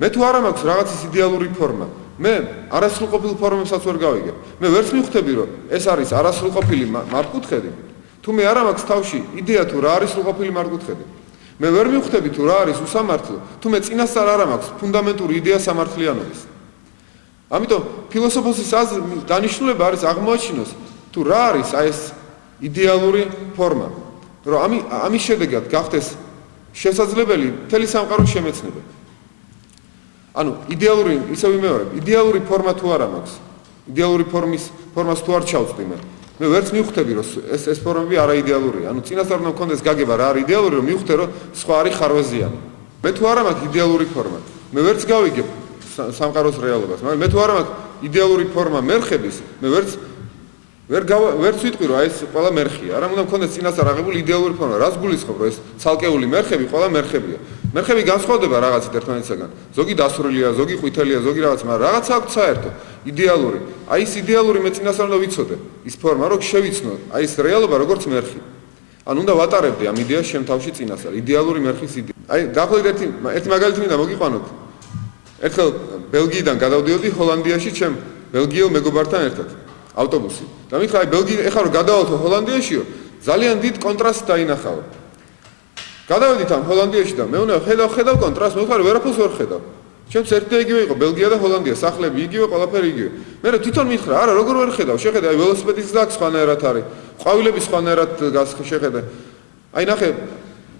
მე თუ არ მაქვს რაღაცის იდეალური ფორმა, მე არასრულყოფილ ფორმებსაც ვერ გავიგებ. მე ვერც მივხვდები, რომ ეს არის არასრულყოფილი მართკუთხედი, თუ მე არ მაქვს თავში იდეა თუ რა არის სრულყოფილი მართკუთხედი. მე ვერ მივხვდები თუ რა არის უსამართლო, თუ მე წინასწარ არ მაქვს ფუნდამენტური იდეა სამართლიანობის. ამიტომ ფილოსოფოსის დანიშნულება არის აღმოაჩინოს თუ რა არის აი ეს იდეალური ფორმა, რომ ამის შედეგად გახდეს შესაძლებელი მთელი სამყაროს შემეცნება. ანუ იდეალური, ისე ვიმეორებ, იდეალური ფორმა თუ არ მაქვს, იდეალური ფორმას თუ არ ჩავწვდი მე ვერც მივხვდები, რომ ეს ფორმები არაიდეალურია. ანუ წინასწარ უნდა მქონდეს გაგება რა არის იდეალური, რომ მივხვდე, რომ სხვა არის ხარვეზიანი. მე თუ არ მაქვს იდეალური ფორმა, მე ვერც გავიგებ სამყაროს რეალობას, მაგრამ მე თუ არ მაქვს იდეალური ფორმა მერხების, მე ვერც ვიტყვი, რომ აი ეს ყველა მერხია. არა უნდა მქონდეს წინასწარ აღებული იდეალური ფორმა. რას გულისხმობ, რომ ეს ცალკეული მერხები ყველა მერხებია. მერხები განსხვავდება რაღაცით ერთმანეთისაგან. ზოგი დასრულია, ზოგი ყვითელია, ზოგი რაღაც, მაგრამ რაღაც აქვს საერთო, იდეალური. აი ეს იდეალური მე წინასწარ უნდა ვიცოდე, ის ფორმა, რომ შევიცნო, აი ეს რეალობა როგორც მერხი. ანუ უნდა ვატარებდე ამ იდეას შენ თავში წინასწარ, იდეალური მერხის იდეა. აი დაახლოებით ერთი მაგალითი მინდა მოგიყვანოთ. ერთხელ ბელგიიდან გადავდიოდი ჰოლანდიაში ჩემ ბელგიელ მეგობართან ერთად ავტობუსი. და მითხრა აი ბელგია ეხლა რომ გადავალთო ჰოლანდიაშიო, ძალიან დიდ კონტრასტს დაინახავ. გადავედით ამ ჰოლანდიაში და მე უნდა ხედავ კონტრასტს, მე ვთქვი ვერაფერს ვერ ხედავ. ჩემს ერთად იგივე იყო ბელგია და ჰოლანდია, სახლები იგივე, ყველაფერი იგივე. მე თვითონ მითხრა, არა როგორ ვერ ხედავ, შეხედე აი ველოსიპედის გზა სხვანაირად არის, ყვავილები სხვანაირად შეხედე. აი ნახე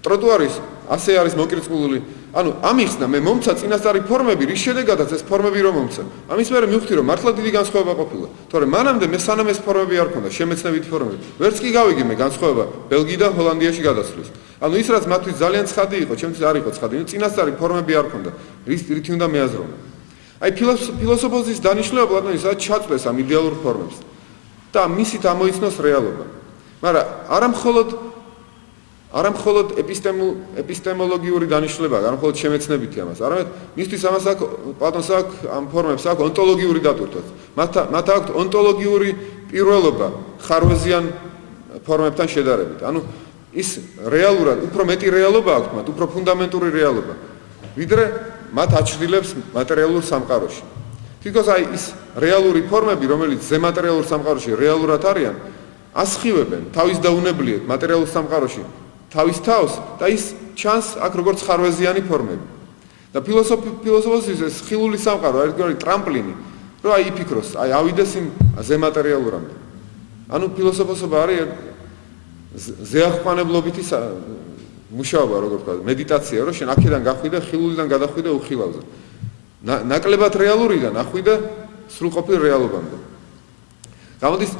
ტროტუარის ასე არის მოკირწყლული. ანუ ამიხსნა მე მომცა წინასწარი ფორმები, რის შედეგადაც ეს ფორმები რომ მომცა. ამის მერე მივხვდი რომ მართლა დიდი განსხვავება ყოფილა. თორემ მანამდე მე სანამ ეს ფორმები არ მქონდა, შემეცნებითი ფორმები. ვერც კი გავიგე მე განსხვავება ბელგიიდან ჰოლანდიაში გადასვლის. ანუ ის რაც მათთვის ძალიან ცხადი იყო, ჩემთვის არ იყო ცხადი, ნუ წინასწარი ფორმები არ მქონდა. რითი უნდა მეაზროვნო. აი ფილოსოფოსის დანიშნულება პლატონისაა ჩაწვდეს ამ იდეალურ ფორმებს და მისით ამოიცნოს რეალობა. მაგრამ არა მხოლოდ ეპისტემოლოგიური დანიშნულება, არა მხოლოდ შემეცნებითი ამას, არამედ მისთვის ამას აქვს პლატონს აქვს ამ ფორმებს აქვს ონტოლოგიური დატვირთვა. მათ აქვს ონტოლოგიური პირველობა ხარვეზიან ფორმებთან შედარებით. ანუ ის რეალურად უფრო მეტი რეალობა აქვს მათ, უფრო ფუნდამენტური რეალობა, ვიდრე მათ აჩრდილებს მატერიალურ სამყაროში. თითქოს აი ის რეალური ფორმები, რომელიც ზემატერიალურ სამყაროში რეალურად არიან, ასხივებენ თავის დაუნებლიეთ მატერიალურ სამყაროში თავის თავს და ის ჩანს აქ როგორც ხარვეზიანი ფორმები. და ფილოსოფოსის ეს ხილული სამყარო არის როგორი ტრამპლინი, რომ აი იფიქროს, აი ავიდეს იმ ზემატერიალურამდე. ანუ ფილოსოფოსობა არის ზეახვანებლობითი მუშაობა, როგორ ვთქვა, მედიტაცია, რომ შენ აქედან გახვიდე, ხილულიდან გადახვიდე უხილავზე. ნაკლებად რეალურიდან ახვიდე სრულყოფილ რეალობამდე. გამოდის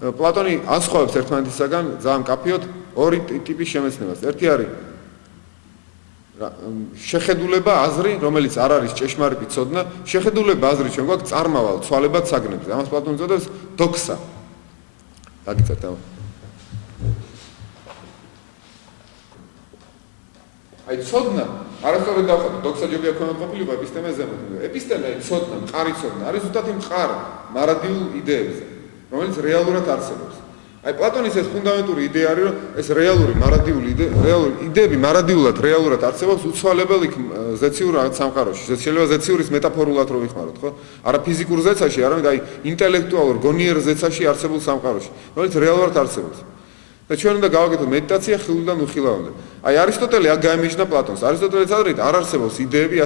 პლატონი ასხვავებს ერთმანეთისაგან ძალიან კაფეოდ ორი ტიპის შემეცნებას. ერთი არის შეხედულება აზრი, რომელიც არ არის ჭეშმარიტი ცოდნა, შეხედულება აზრი ჩვენ გვაქვს წარმავალ ცვალებად საგნებზე. ამას პლატონი უწოდებს დოქსა. დაგიწერთ ამ. აი ცოდნა არასწორად დავხატე, დოქსა ჯობია ქონა ყოფილიყო ეპისტემე ზემოთ. ეპისტემე ცოდნა, მყარი ცოდნა არის ზუსტად იმ მყარ მარადიულ იდეებზე, რომელიც რეალურად არსებობს. აი პლატონის ეს ფუნდამენტური იდეა არის, რომ ეს რეალური იდეები მარადიულად რეალურად არსებობს უცვალებელ იქ ზეციურ რაღაც სამყაროში. შეიძლება ზეციური მეტაფორულად რო ვიხმაროთ, ხო? არა ფიზიკურ ზეცაში, არამედ აი ინტელექტუალურ გონიერ ზეცაში არსებულ სამყაროში, რომელიც რეალურად არსებობს. და ჩვენ უნდა გავაკეთოთ მედიტაცია ხილულიდან უხილავამდე. აი არისტოტელე აქ გაემიჯნა პლატონს. არისტოტელეს აზრით არ არსებობს იდეები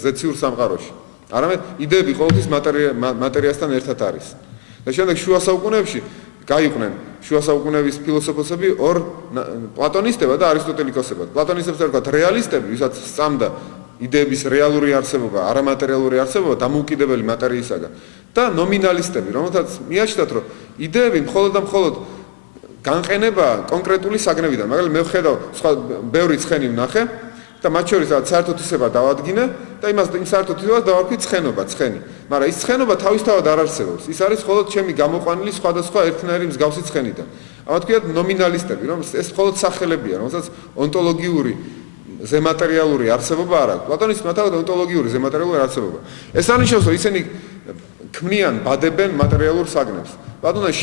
ზეციურ სამყაროში. არამედ იდეები ყოველთვის მატერიასთან ერთად არის. და შემდეგ შუა საუკუნეებში გაიყვნენ შუა საუკუნეების ფილოსოფოსები ორ პლატონისტებად და არისტოტელიკოსებად. პლატონისტებს ერქვათ რეალისტები, ვისაც სწამდა იდეების რეალური არსებობა, არამატერიალური არსებობა დამოუკიდებელი მატერიისაგან და ნომინალისტები, რომელთაც მიაჩნდათ, რომ იდეები მხოლოდ და მხოლოდ განყენება კონკრეტული საგნებიდან. მაგალითად მე ვხედავ სხვა ბევრი ცხენი ვნახე და მათ შორის საერთოთვისება დავადგინე და იმ საერთოთვისებას დავარქვი ცხენობა, ცხენი. მაგრამ ის ცხენობა თავისთავად არ არსებობს. ის არის მხოლოდ ჩემი გამოყვანილი სხვადასხვა ერთნაირი მსგავსი ცხენიდან. ამათ ქვიათ ნომინალისტები, რომ ეს მხოლოდ სახელებია, რომელსაც ონტოლოგიური ზემატერიალური არსებობა არ აქვს. პლატონის მათ აქვს ონტოლოგიური ზემატერიალური არსებობა. ეს არნიშნავს, რომ ისინი ქმნიან, ბადებენ მატერიალურ საგნებს. პლატონის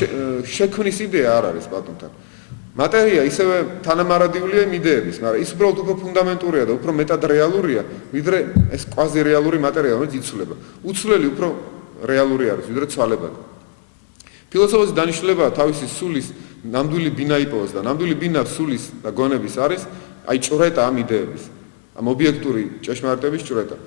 შექმნის იდეა არ არის პლატონთან. მატერია ისევე თანამარადიულია იმ იდეების, მაგრამ ის უბრალოდ უფრო ფუნდამენტურია და უფრო მეტად რეალურია, ვიდრე ეს კვაზი რეალური მატერია, რომელიც იცვლება. უცვლელი უფრო რეალური არის, ვიდრე ცვალებადი. ფილოსოფიის დანიშნულებაა თავისი სულის ნამდვილი ბინა იპოვოს და ნამდვილი ბინა სულის და გონების არის აი ჭრეტა ამ იდეების, ამ ობიექტური ჭეშმარიტების ჭრეტა.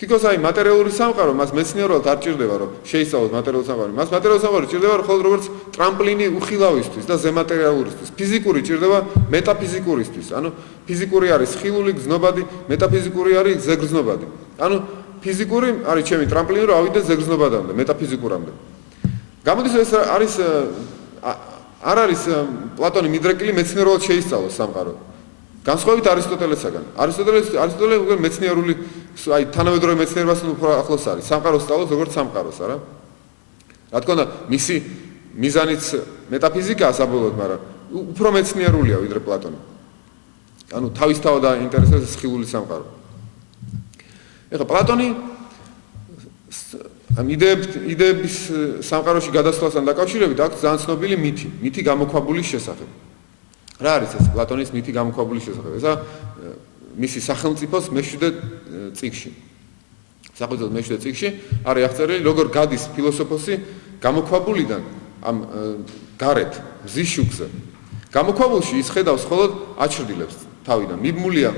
თითქოს აი მატერიალური სამყარო მას მეცნიერულად არ ჭირდება რომ შეისწავლოს მატერიალური სამყარო. მას მატერიალური სამყარო ჭირდება ხოლმე როგორც ტრამპლინი უხილავისთვის და ზემატერიალურისთვის. ფიზიკური ჭირდება მეტაფიზიკურისთვის. ანუ ფიზიკური არის ხილული გზნობადი, მეტაფიზიკური არის ზეგრძნობადი. ანუ ფიზიკური არის ჩემი ტრამპლინი რომ ავიდე ზეგრძნობადამდე, მეტაფიზიკურამდე. გამოდის ეს არის არ არის პლატონი მიდრეკილი მეცნიერულად შეისწავლოს სამყარო. განსხვავებით არისტოტელესაგან. არისტოტელე მეცნიერული აი თანამედროვე მეცნიერებასთან უფრო ახლოს არის. სამყაროს სწავლობს როგორც სამყაროს, არა? რა თქმა უნდა, მისი მიზანიც მეტაფიზიკაა საბოლოოდ, მაგრამ უფრო მეცნიერულია ვიდრე პლატონი. ანუ თავისთავად აინტერესებს ხილული სამყარო. ეხლა პლატონი ამ იდეების სამყაროში გადასვლასთან დაკავშირებით აქვს ძალიან ცნობილი მითი გამოქვაბულის შესახებ. რა არის ეს პლატონის მითი გამოქვაბულის შესახებ? ესა მისი სახელმწიფოს მე-7 წიგნში. სახელმწიფოს მე-7 წიგნში არის აღწერილი როგორ გადის ფილოსოფოსი გამოქვაბულიდან ამ გარეთ მზის შუქზე. გამოქვაბულში ის ხედავს მხოლოდ აჩრდილებს თავიდან. მიბმულია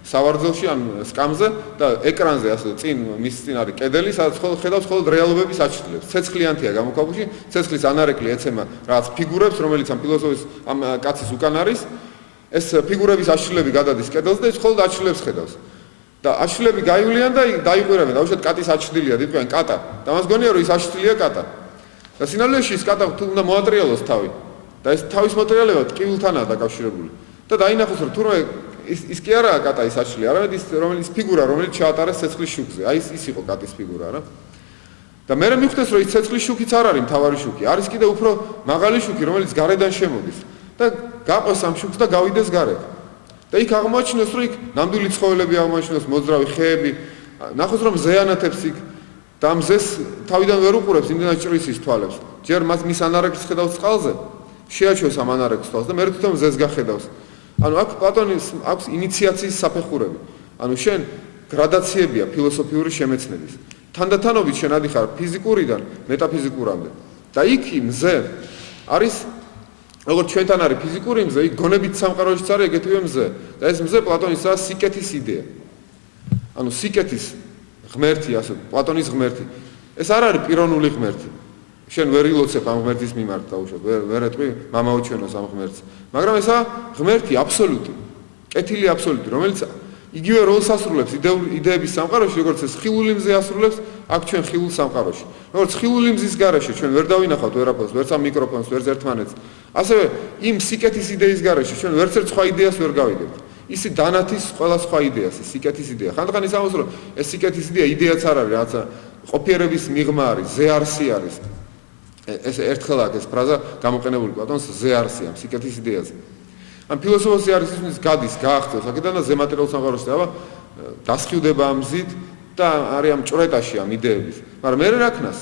სავარძელში ან სკამზე და ეკრანზე ასე წინ მის წინ არის კედელი, სადაც ხედავს მხოლოდ რეალობების აჩრდილებს. ცეცხლიანთია გამოქვაბულში, ცეცხლის ანარეკლი ეცემა რაღაც ფიგურებს, რომელიც ამ ფილოსოფიის ამ კაცის უკან არის. ეს ფიგურების აჩრდილები გადადის კედელზე და ის მხოლოდ აჩრდილებს ხედავს. და აჩრდილები გაივლიან და დაიყვირავენ, დაუშვათ კატის აჩრდილია, დიდყვიან კატა. და მას გონია რომ ის აჩრდილია კატა. და სინამდვილეში ის კატა თუ უნდა მოატრიალოს თავი და ეს თავის მოტრიალება ტკივილთანაა დაკავშირებული. და დაინახოს რომ თურმე ის კი არაა კატა ის აჩრდილი, არამედ ის რომელიც ფიგურა, რომელიც ჩაატარეს ცეცხლის შუქზე. აი ის იყო კატის ფიგურა, რა. და მე მიხვდეს რომ ის ცეცხლის შუქიც არ არის მთავარი შუქი, არის კიდე უფრო მაღალი შუქი, რომელიც გარედან შემოდის და გაყვეს ამ შუქს და გავიდეს გარეთ. და იქ აღმოაჩინოს რომ იქ ნამდვილი ცხოველები აღმოაჩინოს, მოძრავი ხეები, ნახოს რომ ზეანათებს იქ და ამ ზეს თავიდან ვერ უყურებს, იმდენად ჭრის ის თვალებს. ჯერ მის ანარეკლს ხედავს წყალზე, შეაჩვევს ამ ანარეკლს თვალს და მე თვითონ ზეს გახედავს. ანუ აქ პლატონის აქვს ინიციაციის საფეხურები. ანუ შენ გრადაციებია ფილოსოფიური შემეცნების. თანდათანობით შენ ადიხარ ფიზიკურიდან მეტაფიზიკურამდე. და იქ მზე არის როგორც ჩვენთან არის ფიზიკური მზე, იქ გონებით სამყაროშიც არის ეგეთივე მზე. და ეს მზე პლატონისაა სიკეთის იდეა. ანუ სიკეთის ღმერთი, ასე პლატონის ღმერთი. ეს არ არის პიროვნული ღმერთი. შენ ვერ ილოცებ ამ ღმერთის მიმართ დაუშვებ, ვერ ეტყვი მამაო ჩვენოს ამ ღმერთს. მაგრამ ესაა ღმერთი აბსოლუტი, კეთილი აბსოლუტი, რომელიც იგივე როლს ასრულებს იდეების სამყაროში, როგორც ეს ხილული მზე ასრულებს აქ ჩვენ ხილულ სამყაროში. როგორც ხილული მზის გარეშე ჩვენ ვერ დავინახავთ ვერაფერს, ვერც ამ მიკროფონს, ვერც ერთმანეთს. ასევე იმ სიკეთის იდეის გარეშე ჩვენ ვერც ერთ სხვა იდეას ვერ გავიგებთ. ისი დანათის ყველა სხვა იდეას, სიკეთის იდეა. ხანდახან ის ამბობს, რომ ეს სიკეთის იდეაც არ არის, რაღაცა ყოფიერების მიღმა არის, ზეარსი არის. ეს ერთხელ აქვს ეს ფრაზა გამოყენებული პლატონს ზეარსი ამ სიკეთის იდეაზე. ამ ფილოსოფოსი არის ის, ვინც გადის, გაახცევს აქედან და ზემატერიალურ სამყაროში და დასხივდება ამ მზით და არის ამ ჭრეტაში ამ იდეების. მაგრამ მე რა ქნას?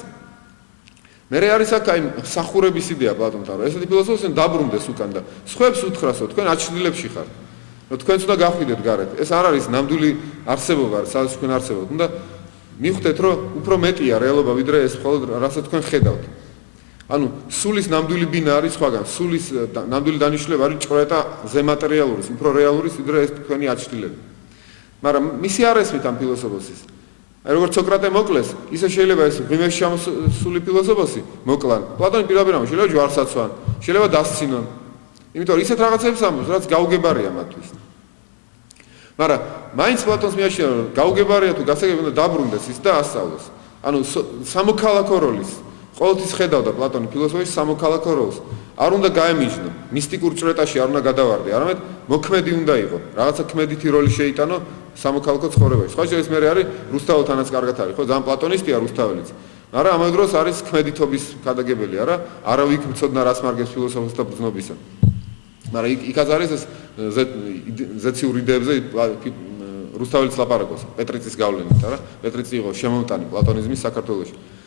მე არის აქ აი სახურების იდეა პლატონთან, რომ ესეთი ფილოსოფოსი დაბრუნდეს უკან და სხვებს უთხრას, რომ თქვენ აჩრდილებში ხართ. რომ თქვენც უნდა გახვიდეთ გარეთ. ეს არ არის ნამდვილი არსებობა, სადაც თქვენ არსებობთ. უნდა მიხვდეთ, რომ უფრო მეტია რეალობა ვიდრე ეს მხოლოდ რასაც თქვენ ხედავთ. ანუ სულის ნამდვილი ბინა არის სხვაგან, სულის ნამდვილი დანიშნულება არის ჭრეტა ზემატერიალურის, უფრო რეალურის ვიდრე ეს თქვენი აჩრდილები. მაგრამ მისი არ ესმით ამ ფილოსოფოსის. აი როგორც სოკრატე მოკლეს, ისე შეიძლება ეს ღმერთში ამოსული ფილოსოფოსი მოკლან. პლატონი პირდაპირ შეიძლება ჯვარსაცვან, შეიძლება დასცინონ. იმიტომ რომ ისეთ რაღაცებს ამბობს, რაც გაუგებარია მათთვის. მაგრამ მაინც პლატონს მიაჩნია, რომ გაუგებარია თუ გასაგები უნდა დაბრუნდეს ის და ასწავლოს. ანუ სამოქალაქო როლის ყოველთვის ხედავდა პლატონი ფილოსოფიაში სამოქალაქო როლს. არ უნდა გაემიჯნო, მისტიკურ ჭრეტაში არ უნდა გადავარდე, არამედ მოქმედი უნდა იყო. რაღაცა ქმედითი როლი შეიტანო სამოქალაქო ცხოვრებაში. სხვა შეიძლება მე არის რუსთაველთანაც კარგად არის, ხო? ძალიან პლატონისტია რუსთაველიც. მაგრამ ამავე დროს არის ქმედითობის გადაგებელი, არა? არავიქ მცოდნა რას მარგებს ფილოსოფოსთა ბრძნობისა. მაგრამ იქაც არის ეს ზეციურ იდეებზე რუსთაველიც ლაპარაკობს პეტრიცის გავლენით, არა? პეტრიცი იყო შემომტანი პლატონიზმის საქართველოში.